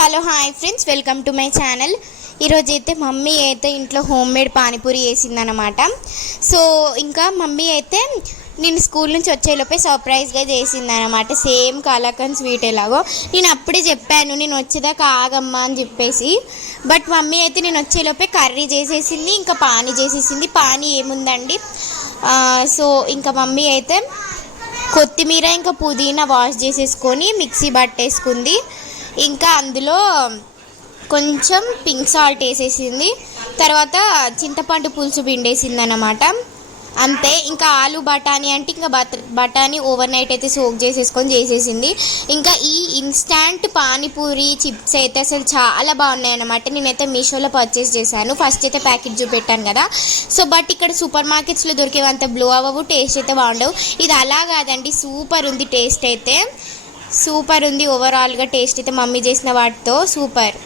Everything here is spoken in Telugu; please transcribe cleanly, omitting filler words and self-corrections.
Hello hi friends, welcome to my channel. ఈరోజు అయితే మమ్మీ అయితే ఇంట్లో హోమ్ మేడ్ పానీపూరి చేసిందనమాట. సో ఇంకా మమ్మీ అయితే నేను స్కూల్ నుంచి వచ్చేలోపే సర్ప్రైజ్గా చేసిందనమాట. సేమ్ కలాకండ్ స్వీట్ ఎలాగో నేను అప్పుడే చెప్పాను, నేను వచ్చేదాకా ఆగమ్మా అని చెప్పేసి. బట్ మమ్మీ అయితే నేను వచ్చేలోపే కర్రీ చేసేసింది, ఇంకా పానీ చేసేసింది. పానీ ఏముందండి, సో ఇంకా మమ్మీ అయితే కొత్తిమీర ఇంకా పుదీనా వాష్ చేసేసుకొని మిక్సీ పట్టేసుకుంది. ఇంకా అందులో కొంచెం పింక్ సాల్ట్ వేసేసింది. తర్వాత చింతపండు పులుసు పిండేసింది అన్నమాట. అంతే. ఇంకా ఆలు బఠానీ అంటే ఇంకా బఠానీ ఓవర్ నైట్ అయితే సోక్ చేసేసుకొని చేసేసింది. ఇంకా ఈ ఇన్స్టాంట్ పానీపూరి చిప్స్ అయితే అసలు చాలా బాగున్నాయి అన్నమాట. నేనైతే మీషోలో పర్చేస్ చేశాను. ఫస్ట్ అయితే ప్యాకెట్ చూపెట్టాను కదా. సో బట్ ఇక్కడ సూపర్ మార్కెట్స్లో దొరికేవంత బ్లో అవ్వవు, టేస్ట్ అయితే బాగుండవు. ఇది అలా కాదండి, సూపర్ ఉంది. టేస్ట్ అయితే సూపర్ ఉంది. ఓవరాల్గా టేస్ట్ అయితే మమ్మీ చేసిన వాటితో సూపర్.